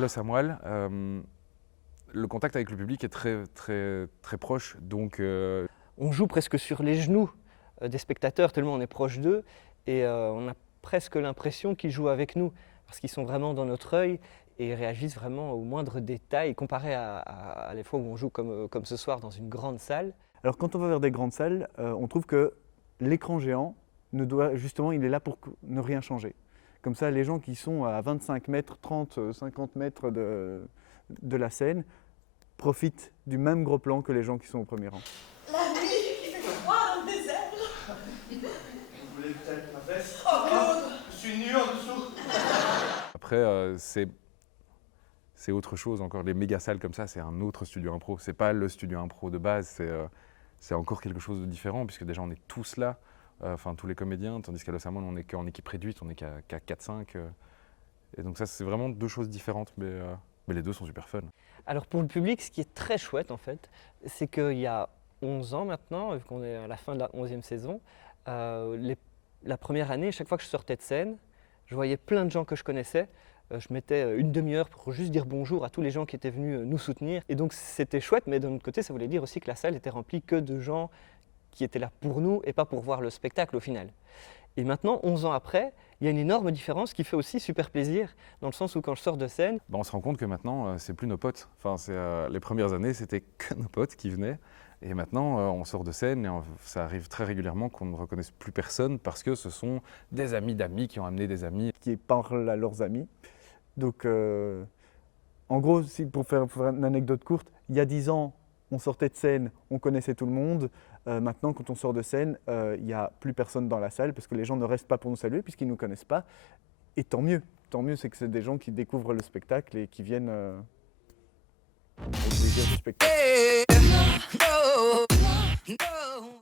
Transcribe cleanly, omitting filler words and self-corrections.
Los Samuel, le contact avec le public est très proche. Donc, On joue presque sur les genoux des spectateurs, tellement on est proche d'eux, et on a presque l'impression qu'ils jouent avec nous, parce qu'ils sont vraiment dans notre œil et réagissent vraiment aux moindres détails, comparé à les fois où on joue comme ce soir dans une grande salle. Alors quand on va vers des grandes salles, on trouve que l'écran géant justement, il est là pour ne rien changer. Comme ça, les gens qui sont à 25 mètres, 30, 50 mètres de la scène profitent du même gros plan que les gens qui sont au premier rang. La nuit, il fait froid dans le désert. Vous voulez peut-être ma veste? Oh Claude! Je suis nu en dessous. après, c'est autre chose encore. Les méga salles comme ça, c'est un autre studio impro. C'est pas le studio impro de base, c'est encore quelque chose de différent, puisque déjà on est tous là, enfin tous les comédiens, tandis qu'à Los Hermanos on est qu'en équipe réduite, on est qu'à 4-5. Et donc ça, c'est vraiment deux choses différentes, mais les deux sont super fun. Alors pour le public, ce qui est très chouette en fait, c'est qu'il y a 11 ans maintenant, vu qu'on est à la fin de la 11e saison, la première année, chaque fois que je sortais de scène, je voyais plein de gens que je connaissais. Je mettais une demi-heure pour juste dire bonjour à tous les gens qui étaient venus nous soutenir. Et donc c'était chouette, mais d'un autre côté, ça voulait dire aussi que la salle était remplie que de gens qui étaient là pour nous et pas pour voir le spectacle au final. Et maintenant, 11 ans après, il y a une énorme différence qui fait aussi super plaisir, dans le sens où quand je sors de scène, On se rend compte que maintenant, c'est plus nos potes. Enfin, les premières années, c'était que nos potes qui venaient. Et maintenant, on sort de scène et ça arrive très régulièrement qu'on ne reconnaisse plus personne parce que ce sont des amis d'amis qui ont amené des amis. Qui parlent à leurs amis. Donc, en gros, pour faire une anecdote courte, il y a 10 ans, on sortait de scène, on connaissait tout le monde. Maintenant, quand on sort de scène, il n'y a plus personne dans la salle parce que les gens ne restent pas pour nous saluer puisqu'ils ne nous connaissent pas. Et tant mieux. Tant mieux, c'est que c'est des gens qui découvrent le spectacle et qui viennent au plaisir du spectacle.